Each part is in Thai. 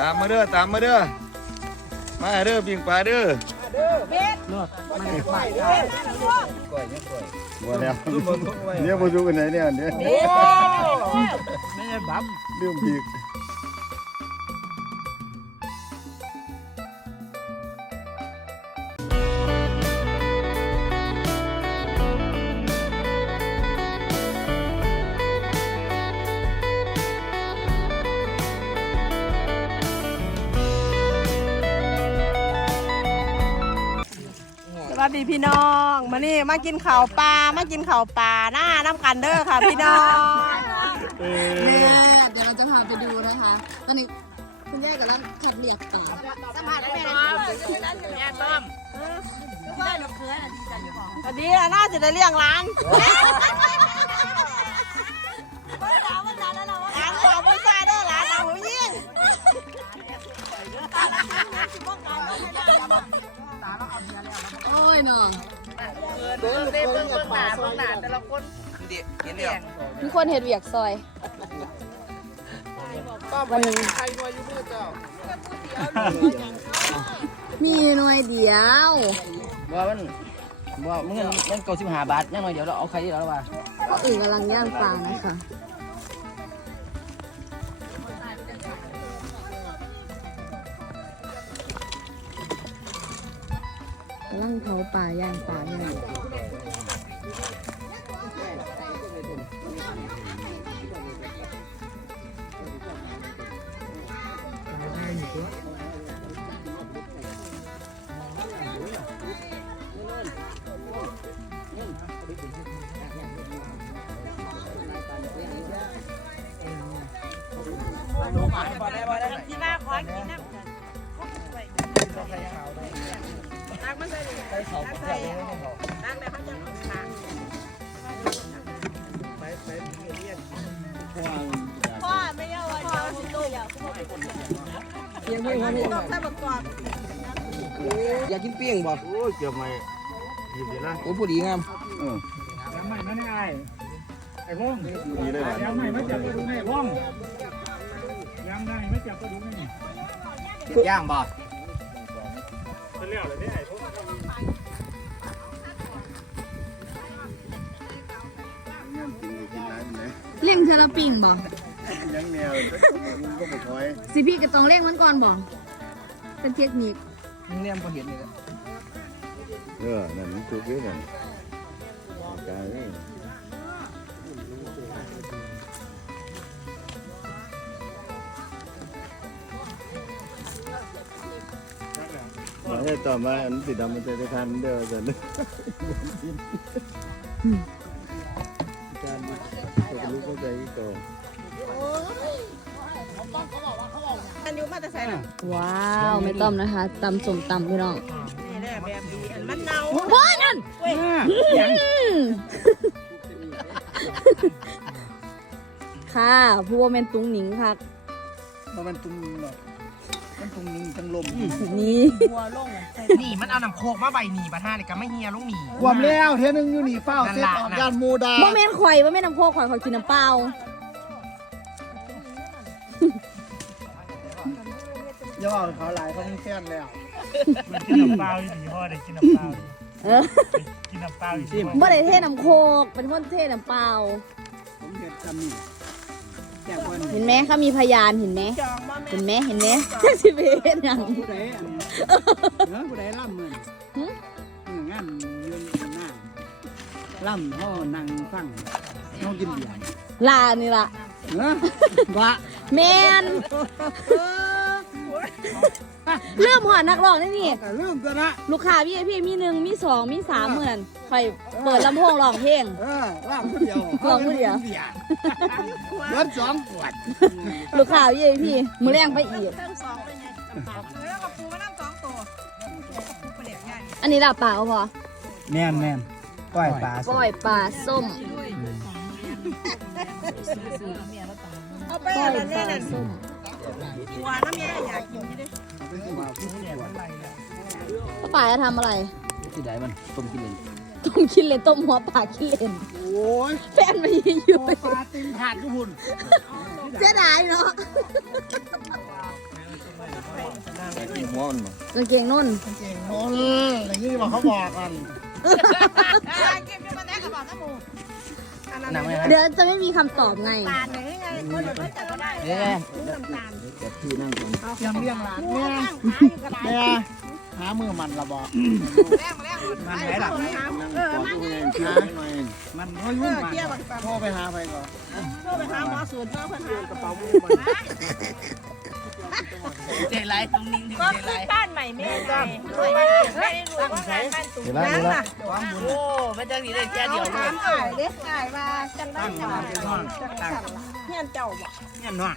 ตามมาเด้อตามมาเด้อมาเด้อปิงปลาเด้อก่อยเนี่ยก่อยบัวแล้วเนี่ยบ่อยู่กันไหนเนี่ยเนี่ยไม่ใช่บั๊มเลืมพีก วัสดีพี่น้องมานี่มากินข้าวปลามากินข้าวปลาหน้าน้ำกันเด้อค่ะ พี่น้องแม่เดี๋ยวเราจะพาไปดูนะคะ ตอนนี้คุณย่ากำลังคัดเรียกต่อสวัสดีนะน่าจะได้เลี้ยงร้านร้านสาวผู้ชายเด้อร้านสาวผู้หญิงโอ้ย น้องเด็กเห็นแล้วมีคนเห็ดเวียกซอยวันนี้มีหน่วยเดียวว่ามันว่ามันเงินยังเก้าสิบห้าบาทยังหน่อยเดี๋ยวเราเอาใครที่เราแล้วว่าก็อื่นกำลังย่างปลานะคะ ลังเผาปลาย่างปลาอยู่ยที่มาขอกินน้ำ ตักมาใส่เลยตักใส่ตักแล้วเขาจะเอาขาพ่อไม่เอาไว้พ่อสิโตอย่าพ่อไปคนเดียวต้องใส่ประกอบอยากกินเปี้ยงบ่โอ้ยเกือบไม่หยิบเลยนะโอ้ผู้ดีงามเออยังไม่ไม่ได้ไอ้พงดีเลยยังไม่ไม่จับกระดุมไอ้พงยังได้ไม่จับกระดุมไอ้ย่างบ่เป็นเรื่องเลยเนี่ยไอ้ เลี้ยงเทอละปิ่งบ่ยังแนวมันก็บ่ถอยสิพี่ก็ต้องเลี้ยงมันก่อนบ่เป็นเทคนิคมึงเนี่ยมันเห็นนี่แหละเออนั่นมันถูกเยอะนั่นกายนี่มาให้ต่อมาอันสีดำมันจะได้คันเด้อจันการ ตัวลูกเข้าใจก่อนอันนี้มาแต่ใส่น่ะว้าวไม่ต้มนะคะตำสมตำพี่น้องนี่แหละแบบดีอันมันเน่าว้านั่นค่ะผู้ว่าแม่นตุ้งหนิงค่ะ มันตุ้งเนาะ มันตุ้งนิ่งทั้งลมนี่หัวลงนี่มันเอาน้ำโคกมาใบหนีบัดห้านี่ก็ไม่เฮียลงหนีความแล้วเท่นึงอยู่นี่เฝ้าเสร็จออกยานมูดาบ่แม่นข่อยบ่แม่นน้ำโคกข่อยข่อยกินน้ำเปล่าอย่าว่าเขาหลายเขาแค้นแล้วมันกินน้ำเปล่าอีดีพ่อได้กินน้ำเปล่าเออกินน้ำเปล่าอีดีบ่ได้เทน้ำโคกเป็นคนเทน้ำเปล่าผมเห็นจำนี่ แจกคนเห็นไหมเขามีพยานเห็นไหมจองมาแม่เห็นไหมเห็นไหมจักสิเฮ็ดหยังผู้ใดอันเนื้อผู้ใดล่ำมือหึเอองานยืนหน้าล่ำเขานั่งฟังเขากินเบียร์ลานี่ล่ะเนาะว่าแม่น เริ่มหอดนักร้องนี่นี่ก็ลืมตัวนะลูกค้าพี่พี่มีหนึ่งมีสองมีสามเหมือนคอยเปิดลำโพงร้องเพลง เออล่ำคนเดียวล่ำคนเดียวบีร์เบิดสองขวดลูกค้าพี่พี่มือแรงไปอีกทั้งสองเป็นไงแล้วกับปูมาน้ำสองตัวปูเปลี่ยนง่ายอันนี้ลาบปลาเอาพอแน่นแน่นก้อยปลาก้อยปลาส้มเอาไปก้ออัยนนั้นปลานั่นส้ม หัวน้ำแย่อยากกินที่ดิป้าป๋าจะทำอะไรที่ไหนมันต้มกินเลยต้มคิดเลนต้มหัวปลาคิดเลนโอ้ยแฟนมายืนอยู่ปลาติมถาดทุกหุ่นเสียดายเนาะหัวมันบ่กางเกงนุ่นเก่งโน่นอย่างนี้บอกเขาบอกกันหนังเดี๋ยวจะไม่มีคำตอบไงตาลไหนไงคนเดี๋ยวเขาจะก็ได้ลูกน้ำตาล จับที่นั่งก่อนเตรียมเลี้ยงหลานงูแม่ตั้งขาอยู่กระไรแม่หามือมันละบอกมันไหนล่ะเออก่อนมาตัวเเองคิดหน่อยมันเขายุ่งมันโทรไปหาไปก่อนพื่อไปหาหมอสูตรเพื่อเพื่อนหากระเป๋ามือมาเจ๊ไรตรงนี้ก็คือบ้านใหม่แม่ไงไม่ได้รู้ว่างานบ้านตุ้งเห็นแล้วเห็นแล้วโอ้ไม่จังนี้ได้แค่เดียวเลถายมอ่ายเด็กอ่ายว่าจังได้จังได้จังสั่นเฮียนเจ้าบอกเนี่ยหน่อย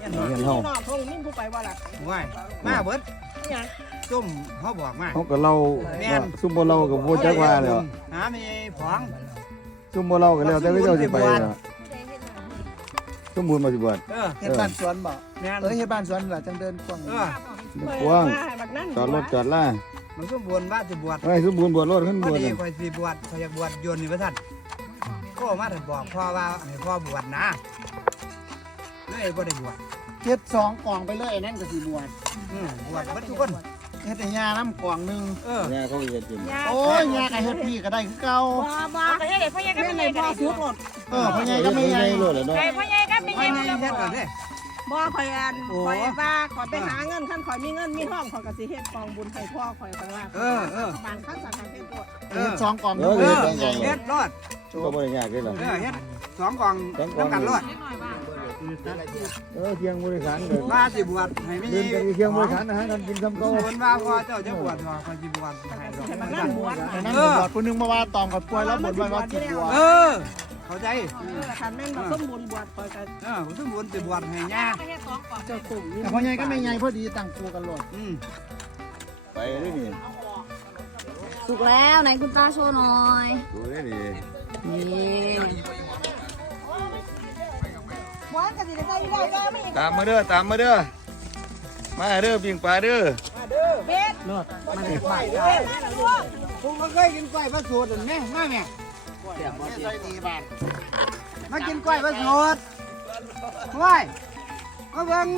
เห็นเฮาพี่น้องพงมิ่งผู้ไปว่าล่ะว้ายมาเบิดเนี่ยจุ่มเขาบอกมาเขาก็เล่าว่าซุ่มบ่เล่ากับบ่จักว่าแล้วหาไม่ผองซุ่มบ่เล่ากันแล้วแต่ก็เจ้าสิไปแล้วซุ่มบุญมาสิบวชเออเฮ็ดบ้านสวนบ่แม่นเออเฮ็ดบ้านสวนล่ะจังเดินกว้างเออกว้างแบบนั้นจอดรถจอดล่ามันสมบูรณ์ว่าจะบวชเฮ้ยซุ่มบุญบวชรถขึ้นพบอวชดีนั่นคอยสิบวชคอยอยากบวชโยนนี่พระท่านก็มาถึงบอกพ่อว่าให้พ่อบวชนะ เลยบ่ได้บวชเจ็ดสองกล่องไปเลยนั่นก็สิบวชอืมบวชเบิดทุกคนเฮ็ดแต่ยาน้ำกล่องหนึงเออเนี่ยเขาเฮ็ดจริงโอ้ยยาไก่เฮ็ดพี่ก็ได้คือเก่าบ้าบ้าก็ให้เด็กพ่อใหญ่ก็ไม่ใหญ่พ่อสุกหมดเออพ่อใหญ่ก็ไม่ใหญ่รถแล้วเนาะใครพ่อใหญ่ก็ไม่ใหไม่ญ่ได้เฮ็ดก่อนเด้บ่คอยอันคอยว่าคอยไปหาเงินขั้นคอยมีเงินมีทองคอยก็สิเฮ็ดกองบุญให้พ่อคอยคอยว่าเออเออบางครั้งสั่งให้เป็นตัวเอเฮ็อดสองกล่องเอนึองเฮ็ดสองกล่องเฮ็ดรอดก็บ่ได้ยากเลยล่ะเออเฮ็ดสองกล่องน้ำกันรอด เออเที่ยงบริการเด้อว่าสิบวชให้ไม่เดินกันเที่ยงบริการอาหารกันกินซ้ำก็เก่าคนว่าพ่อเจ้าจะบวชพ่อคอยสิบวชให้ดอกให้มันนั่งบวชแต่นั่นบวชคนหนึงมาว่าตอมกับกล้วยแล้วบ่นไว้ว่าสิบวชเออเข้าใจเออคันแม่นบ่สมบูรณ์บวชคอยก็เออผมสมบูรณ์สิบวชให้ย่าเจ้ากลุ่มนี้แต่พ่อใหญ่ก็ไม่ใหญ่พอดีตั้งตัวกันโลดอืมไปได้นี่สุกแล้วไหนคุณตาโชว์หน่อยดูได้นี่นี่ บวชก็สิได้ได้ได้ไม่ตามมาเด้อตามมาเด้อมาเด้อปิงปลาเด้อเฮ็ดรอดมันได้ไปเด้อมาแล้วลูกผมก็เคยกินกล้วยพระสูตรแม่มาแม่มากินกล้วยพระสูตรว้ายมาเบิ่ง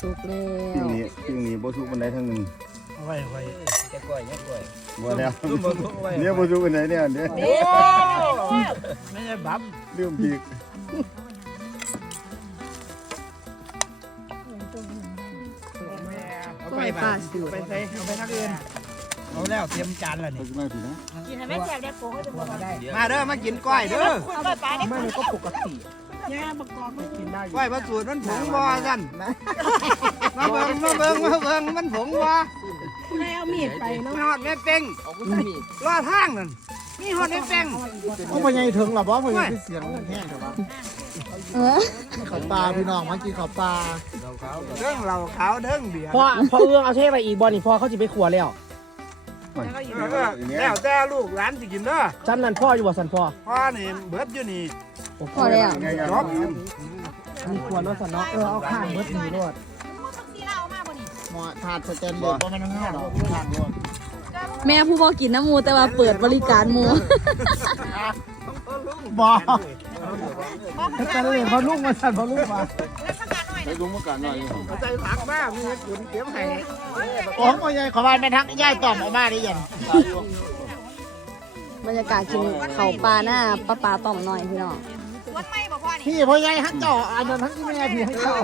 สุกแล้ปิงวนี้ปิงนี้บ่สุกปานใดทั้งหนึง ไว้ไว้แกกล้วยแกกล้วยบ่แล้วเนี่ยบ่สุกปานใดเนี่ยเด้โอ้ไม่ใช่บับลืมปีกเอาไปบ้านไปใส่เอาไปทางอื่นเอาแล้วเตรียมจานแล้วเขานี่สิมาสินะกินให้แม่แซ่บได้โกก็จะบ่ได้มาเด้อมากินกล้วยเด้อคุณก็ตายได้ไม่ก็ปกติแย่ประกอบมันกินได้กล้วยพระสูตรมันผงบ่สั่นมาเบิ่งมาเบิ่งมาเบิ่งมันผง บ่แล้วมีดไปเนาะมีฮอดแม่เป้งรอทางนั่นมีฮอดแม่เป้งโอ้พ่อใหญ่ถึงหรอบ่พ่อใหญ่คือเสียงแห้งแต่ว่าเออข้าวปลาพี่น้องมากินข้าวปลาเรื่องเหล่าขาวเรื่องเบียร์พอพอเอื้องเอาเทไปอีกบอลนี่พอเขาจะไปขัวแล้วเออแล้วแต่ลูกหลานสิกินเด้อจันนั่นพ่ออยู่บ่สันพ่อพ่อนี่เบิดอยู่นี่พอแล้วจบมีขวดรถสันเนาะเออเอาข้างเบิดดีรถ หมอถาดสแตนเลสบ่แม่นง่ายหรอกถาดโลดแม่ผู้บอกกินน้ำหมูแต่ว่าเปิดบริการหมูบ่แต่เลยพอลูกมาสั่นพอลูกมาไปดูมากันหน่อยเอาใจผักบ้ามีขุนเก็บให้โอ้พ่อใหญ่ขอบ้านแม่ทักย่ายตอมออกมาได้ยังบรรยากาศกินเขาวปลาหน้าป้าปลาต่อมหน่อยพี่น้องพี่พ่อใหญ่ฮักเจ้าอันนั้นฮักที่แม่พี่ฮักเจ้า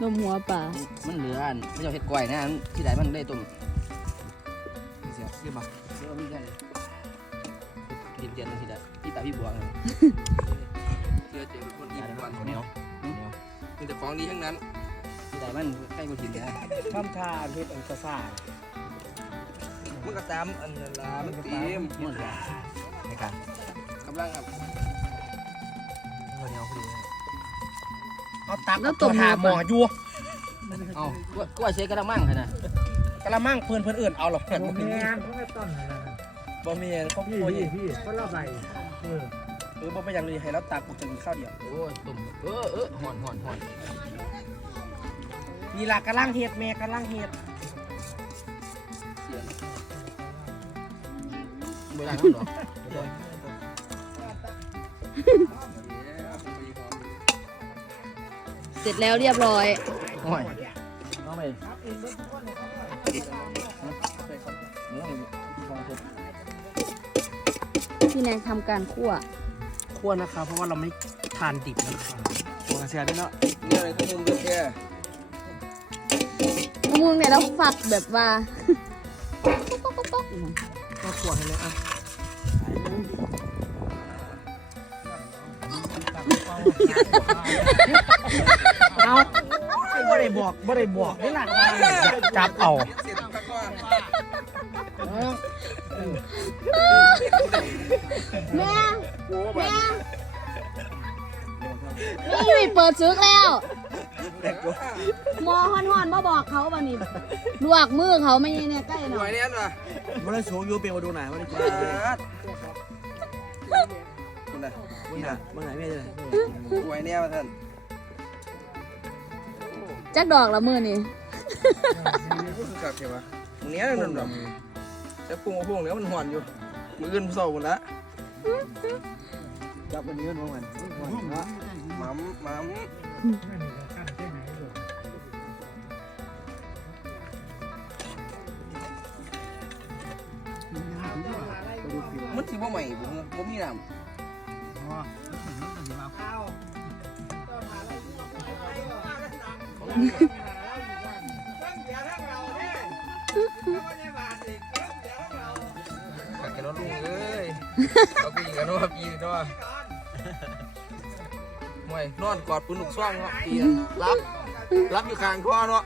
นมหัวปลามันเหลืออันไม่ใช่เห็ดกล้วยนะอันที่ไหนมันได้ต้มเสียเรียบบ่เสียมีกันเดียนเดียนที่ไหนที่ตาพี่บัวนะเจอเจอคนอีกวันเหนียวมีแต่ของดีทั้งนั้นที่ไหนมันใกล้กว่าถิ่นนะทำชาเฮ็ดอันกระซ่ามันก็ตามอันนั้นละมันก็ตามมันนะครับกำลังครับ เหนียวพอดีเอาตักแล้วตัวต้มหาหัวหมปอลาอยู่เอากล้วยเชกระมังขนาดกระมังเพื่อนเพื่อนอื่นเอาหรอกแม่เขาไม่ต้นอะไรบ่มีเขาพี่โอ้ยพี่พี่เขาเล่าใส่เออเออบ่เป็นอย่างเลยให้เราตักกูจะมีข้าวเดียวโอ้ยตุ่มเออเออห่อนห่อนห่อนนี่ล่ะกระลังเฮ็ดแม่กระลังเฮ็ดเสียงไม่ได้น้ำหรอ เสร็จแล้วเรียบร้อย โอ้ยเอาไปพี่แนงทำการคั่ว คั่วนะครับเพราะว่าเราไม่ทานดิบนะครับคั่วกระเทียมด้วยเนาะเนี่ยอะไรก็มึงเลือกแค่มึงเนี่ยเราฝักแบบว่าก็คั่วให้เลยอะ เอาบ่ได้บอกบ่ได้บอกนี่ล่ะอยาจับเอาแม่แม่แม่ยุ้ยเปิดซึกแล้วมอฮอนฮอนมาบอกเขาบ่นี่ลวกมือเขาไม่เนี่ยใกล้หน่อยเนี้ยน่ะบ่ได้สูงอยู่เปียมาดูหน่อยบ่ได้กิน คุณน่ะมึงน่ะมึงไหนไม่ได้เลยหน่วยเนี้ยมาท่านจักดอกละมือนี่ก็คือกับเขียวะมึงเนี้ยนั่นหรอจะพุ่งมาพุ่งเนี้ยมันห่อนอยู่มืออื่นเศร้าหมดละจับวันนี้มันมันมันเนาะหมัมหมัมมันถือว่าใหม่ผมผมมีน้ำ กัดกันแล้วลุงเอ้ยเอาปีกันว่าปีเนาะห่วยนอนกอดปืนลูกซ่องเนาะปีรับรับอยู่ข้างท่อเนาะ